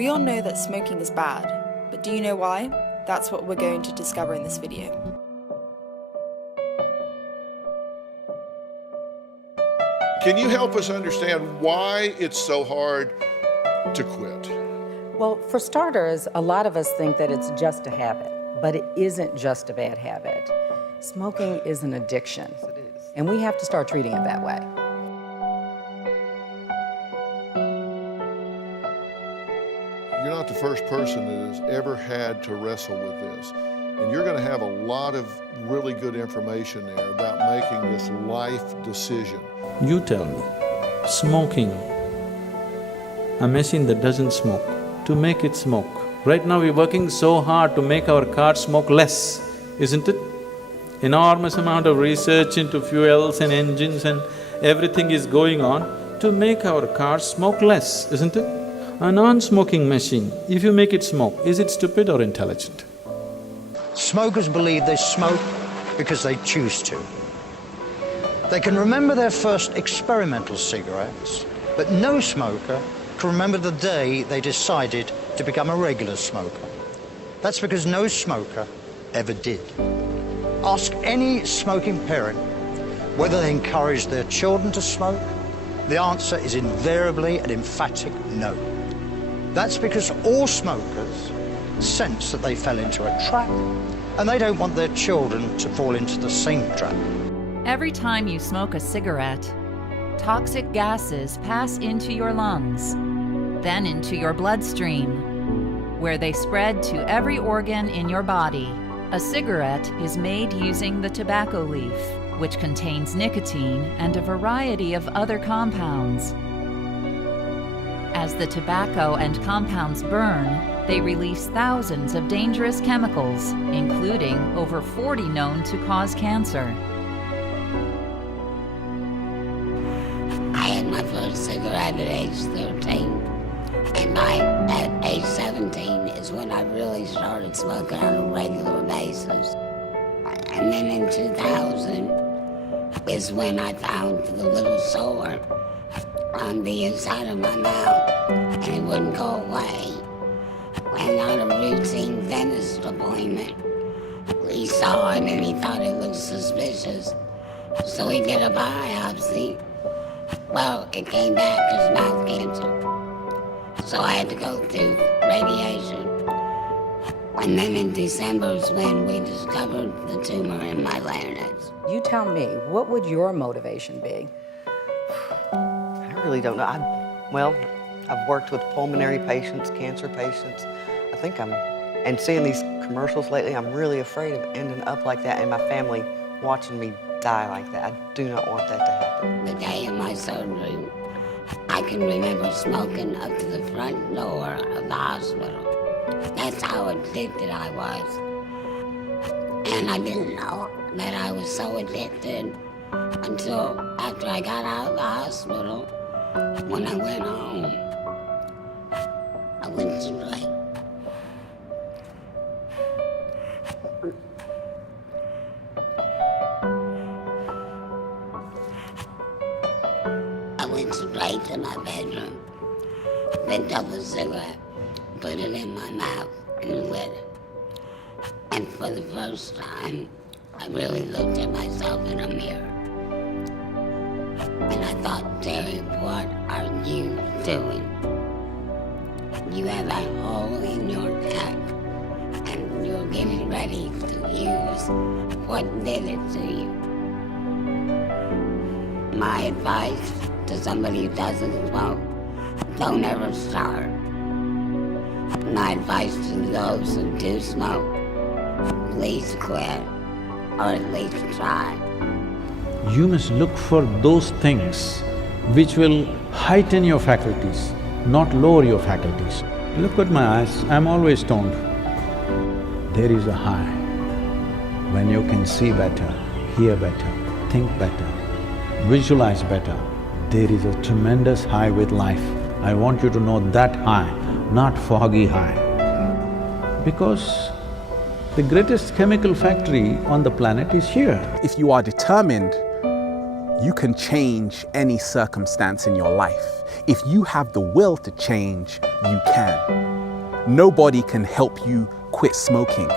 We all know that smoking is bad, but do you know why? That's what we're going to discover in this video. Can you help us understand why it's so hard to quit? Well, for starters, a lot of us think that it's just a habit, but it isn't just a bad habit. Smoking is an addiction, and we have to start treating it that way. You're not the first person that has ever had to wrestle with this. And you're going to have a lot of really good information there about making this life decision. You tell me, smoking, a machine that doesn't smoke, to make it smoke. Right now we're working so hard to make our cars smoke less, isn't it? Enormous amount of research into fuels and engines and everything is going on to make our cars smoke less, isn't it? A non-smoking machine, if you make it smoke, is it stupid or intelligent? Smokers believe they smoke because they choose to. They can remember their first experimental cigarettes, but no smoker can remember the day they decided to become a regular smoker. That's because no smoker ever did. Ask any smoking parent whether they encourage their children to smoke. The answer is invariably an emphatic no. That's because all smokers sense that they fell into a trap, and they don't want their children to fall into the same trap. Every time you smoke a cigarette, toxic gases pass into your lungs, then into your bloodstream, where they spread to every organ in your body. A cigarette is made using the tobacco leaf, which contains nicotine and a variety of other compounds. As the tobacco and compounds burn, they release thousands of dangerous chemicals, including over 40 known to cause cancer. I had my first cigarette at age 13, and at age 17 is when I really started smoking on a regular basis. And then in 2000 is when I found the little sore on the inside of my mouth, and it wouldn't go away. And on a routine dentist appointment, he saw it and he thought it looked suspicious, so he did a biopsy. Well, it came back as mouth cancer, so I had to go through radiation. And then in December is when we discovered the tumor in my larynx. You tell me, what would your motivation be? I really don't know. I've worked with pulmonary patients, cancer patients. And seeing these commercials lately, I'm really afraid of ending up like that and my family watching me die like that. I do not want that to happen. The day of my surgery, I can remember smoking up to the front door of the hospital. That's how addicted I was. And I didn't know that I was so addicted until after I got out of the hospital. When I went home, I went straight. I went straight to my bedroom, picked up a cigarette, put it in my mouth, and lit it. And for the first time, I really looked at myself in a mirror. And I thought, Terry, what are you doing? You have a hole in your neck, and you're getting ready to use what did it to you. My advice to somebody who doesn't smoke, don't ever start. My advice to those who do smoke, please quit, or at least try. You must look for those things which will heighten your faculties, not lower your faculties. Look at my eyes, I'm always stoned. There is a high. When you can see better, hear better, think better, visualize better, there is a tremendous high with life. I want you to know that high, not foggy high. Because the greatest chemical factory on the planet is here. If you are determined, You can change any circumstance in your life. If you have the will to change, you can. Nobody can help you quit smoking.